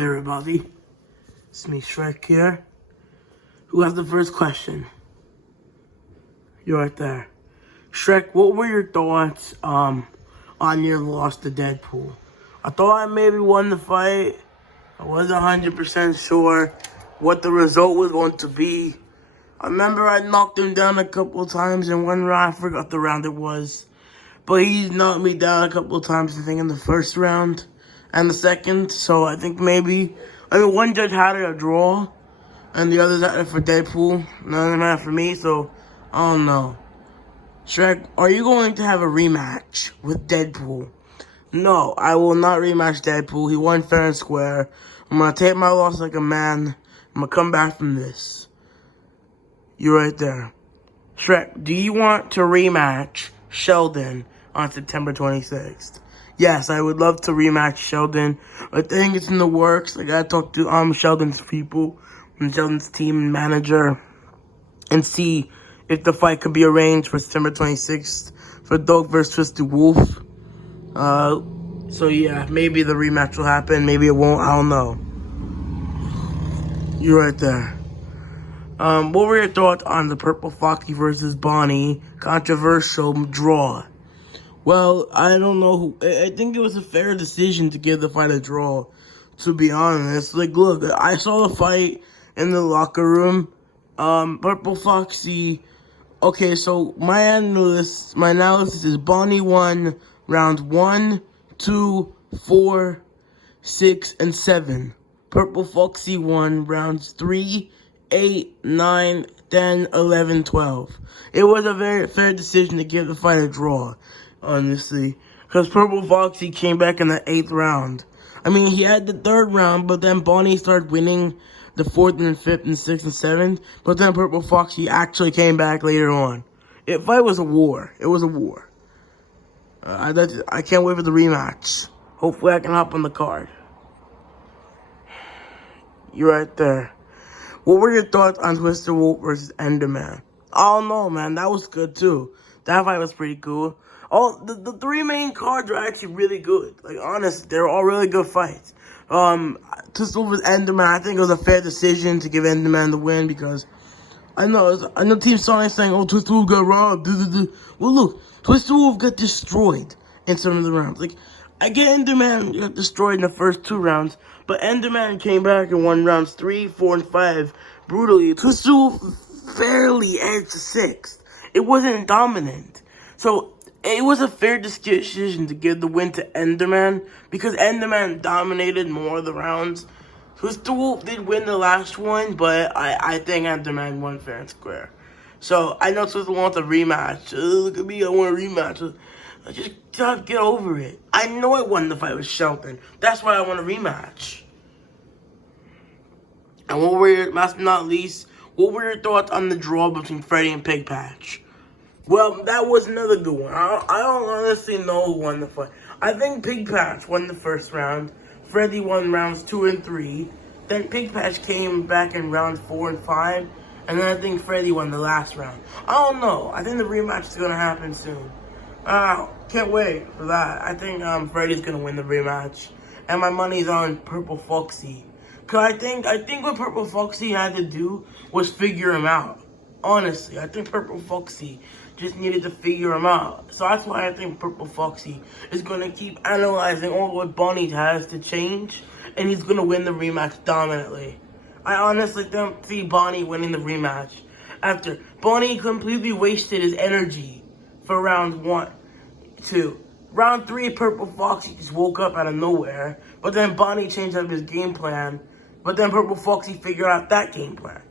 Hey everybody, it's me Shrek here. Who has the first question? You're right there. Shrek, what were your thoughts on your loss to Deadpool? I thought I maybe won the fight. I wasn't 100% sure what the result was going to be. I remember I knocked him down a couple of times in one round. I forgot the round it was. But he knocked me down a couple of times, I think, in the first round and the second. So I think one judge had it a draw, and the others had it for Deadpool. None of them had it for me, so I don't know. Shrek, are you going to have a rematch with Deadpool? No, I will not rematch Deadpool. He won fair and square. I'm going to take my loss like a man. I'm going to come back from this. You're right there. Shrek, do you want to rematch Sheldon on September 26th? Yes, I would love to rematch Sheldon. I think it's in the works. I gotta talk to Sheldon's people and Sheldon's team and manager and see if the fight could be arranged for September 26th for Dog vs. Twisted Wolf. So yeah, maybe the rematch will happen. Maybe it won't. I don't know. You're right there. What were your thoughts on the Purple Foxy versus Bonnie controversial draw? Well, I don't know. I think it was a fair decision to give the fight a draw, to be honest. Like, look, I saw the fight in the locker room. Purple Foxy. Okay, so my analysis is Bonnie won rounds 1, 2, 4, 6, and 7. Purple Foxy won rounds 3, 8, 9, 10, 11, 12. It was a very fair decision to give the fight a draw, honestly. Because Purple Foxy came back in the 8th round. I mean, he had the 3rd round, but then Bonnie started winning the 4th and 5th and 6th and 7th. But then Purple Foxy actually came back later on. The fight was a war. It was a war. I can't wait for the rematch. Hopefully I can hop on the card. You're right there. What were your thoughts on Twisted Wolf versus Enderman? I don't know, man. That was good, too. That fight was pretty cool. The 3 main cards are actually really good. Like, honestly, they were all really good fights. Twisted Wolf versus Enderman, I think it was a fair decision to give Enderman the win because I know Team Sonic saying, oh, Twisted Wolf got robbed. Well, look, Twisted Wolf got destroyed in some of the rounds. Like, I get Enderman got destroyed in the first 2 rounds, but Enderman came back and won rounds 3, 4, and 5 brutally. Twisted Wolf fairly edged the 6th. It wasn't dominant. So, it was a fair decision to give the win to Enderman because Enderman dominated more of the rounds. Twisted Wolf did win the last one, but I think Enderman won fair and square. So, I know Twisted Wolf wants a rematch. Look at me, I want a rematch. I just gotta get over it. I know I won the fight with Sheldon. That's why I want a rematch. And last but not least, what were your thoughts on the draw between Freddy and Pig Patch? Well, that was another good one. I don't honestly know who won the fight. I think Pig Patch won the first round. Freddy won rounds 2 and 3. Then Pig Patch came back in rounds 4 and 5. And then I think Freddy won the last round. I don't know. I think the rematch is going to happen soon. Can't wait for that. I think Freddy's going to win the rematch. And my money's on Purple Foxy. Because I think what Purple Foxy had to do was figure him out. Honestly, I think Purple Foxy just needed to figure him out. So that's why I think Purple Foxy is going to keep analyzing all what Bonnie has to change. And he's going to win the rematch dominantly. I honestly don't see Bonnie winning the rematch. After Bonnie completely wasted his energy for round 1, 2. Round 3, Purple Foxy just woke up out of nowhere. But then Bonnie changed up his game plan. But then Purple Foxy figured out that game plan.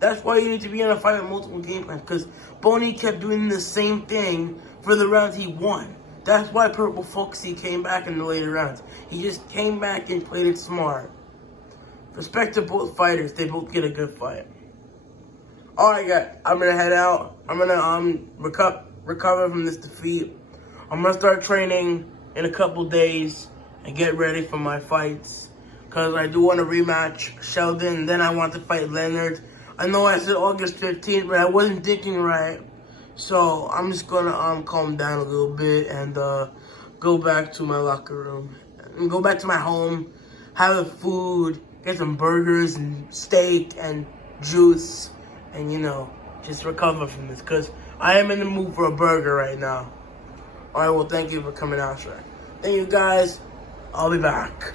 That's why you need to be in a fight with multiple game plans. Because Bonnie kept doing the same thing for the rounds he won. That's why Purple Foxy came back in the later rounds. He just came back and played it smart. Respect to both fighters. They both get a good fight. Alright, guys. I'm going to head out. I'm going to recover from this defeat. I'm going to start training in a couple days and get ready for my fights. Because I do want to rematch Sheldon. Then I want to fight Leonard. I know I said August 15th, but I wasn't thinking right. So I'm just going to calm down a little bit and go back to my locker room. And go back to my home. have a food, get some burgers and steak and juice, and just recover from this, because I am in the mood for a burger right now. Alright, well, thank you for coming out, Shrek. Thank you, guys. I'll be back.